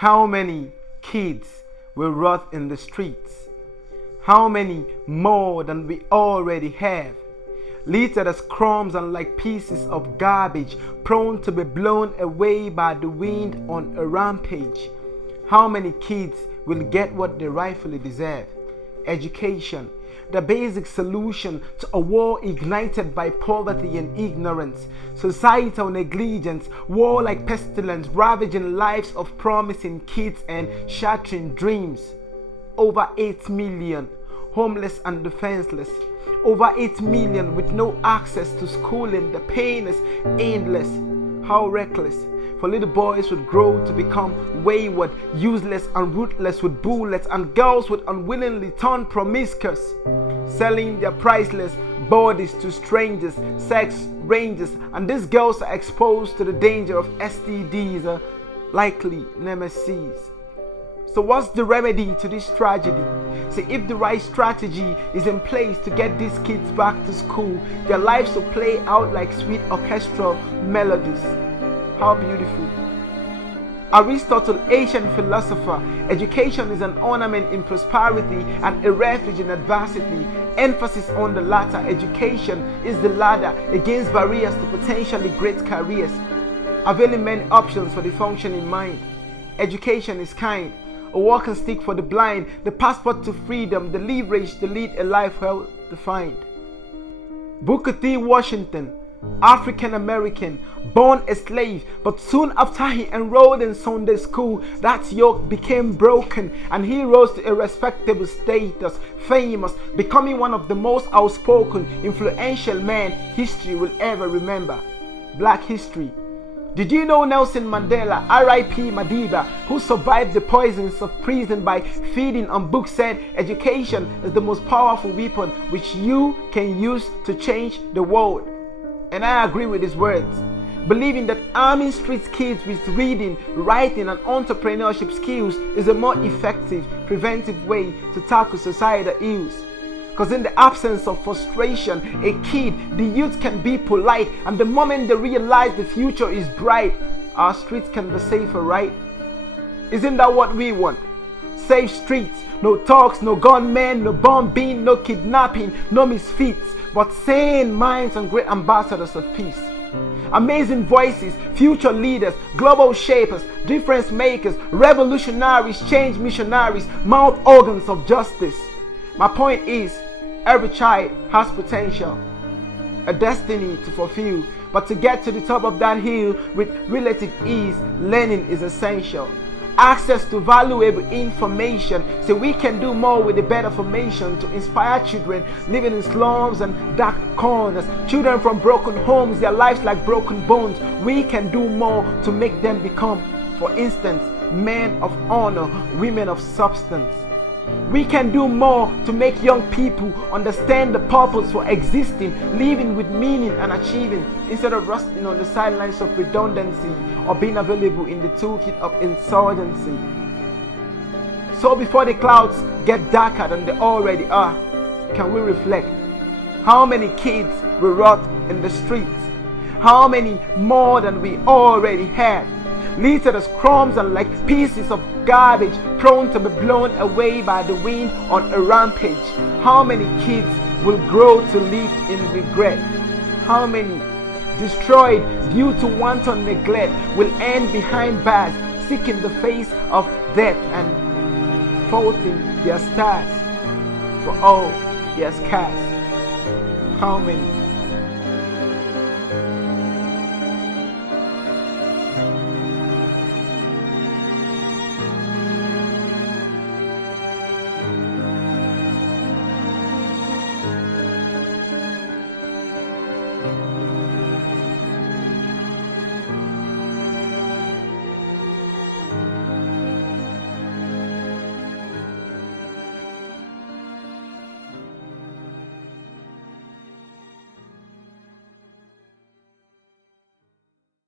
How many kids will rot in the streets? How many more than we already have? Littered as crumbs and like pieces of garbage, prone to be blown away by the wind on a rampage. How many kids will get what they rightfully deserve? Education, the basic solution to a war ignited by poverty and ignorance, societal negligence, war like pestilence, ravaging lives of promising kids and shattering dreams. Over 8 million homeless and defenseless. Over 8 million with no access to schooling. The pain is endless. How reckless. For little boys would grow to become wayward, useless and ruthless with bullets, and girls would unwillingly turn promiscuous, selling their priceless bodies to strangers, sex rangers, and these girls are exposed to the danger of STDs, likely nemesis. So what's the remedy to this tragedy? See, if the right strategy is in place to get these kids back to school, their lives will play out like sweet orchestral melodies. How beautiful. Aristotle, ancient philosopher, education is an ornament in prosperity and a refuge in adversity. Emphasis on the latter, education is the ladder against barriers to potentially great careers, availing many options for the functioning mind. Education is kind, a walking stick for the blind, the passport to freedom, the leverage to lead a life well defined. Booker T. Washington, African American, born a slave, but soon after he enrolled in Sunday school, that yoke became broken and he rose to a respectable status, famous, becoming one of the most outspoken, influential men history will ever remember. Black history. Did you know Nelson Mandela, R.I.P. Madiba, who survived the poisons of prison by feeding on books, said education is the most powerful weapon which you can use to change the world? And I agree with his words, believing that arming street kids with reading, writing and entrepreneurship skills is a more effective, preventive way to tackle societal ills. Because in the absence of frustration, a kid, the youth can be polite, and the moment they realize the future is bright, our streets can be safer, right? Isn't that what we want? Safe streets, no talks, no gunmen, no bombing, no kidnapping, no misfits, but sane minds and great ambassadors of peace. Amazing voices, future leaders, global shapers, difference makers, revolutionaries, change missionaries, mouth organs of justice. My point is, every child has potential, a destiny to fulfill, but to get to the top of that hill with relative ease, learning is essential. Access to valuable information so we can do more with the better formation to inspire children living in slums and dark corners, children from broken homes, their lives like broken bones. We can do more to make them become, for instance, men of honor, women of substance. We can do more to make young people understand the purpose for existing, living with meaning and achieving, instead of rusting on the sidelines of redundancy or being available in the toolkit of insurgency. So before the clouds get darker than they already are, can we reflect? How many kids will rot in the streets? How many more than we already have? Littered as crumbs and like pieces of garbage, prone to be blown away by the wind on a rampage. How many kids will grow to live in regret? How many, destroyed due to wanton neglect, will end behind bars, seeking the face of death and faulting their stars for all their scars? How many?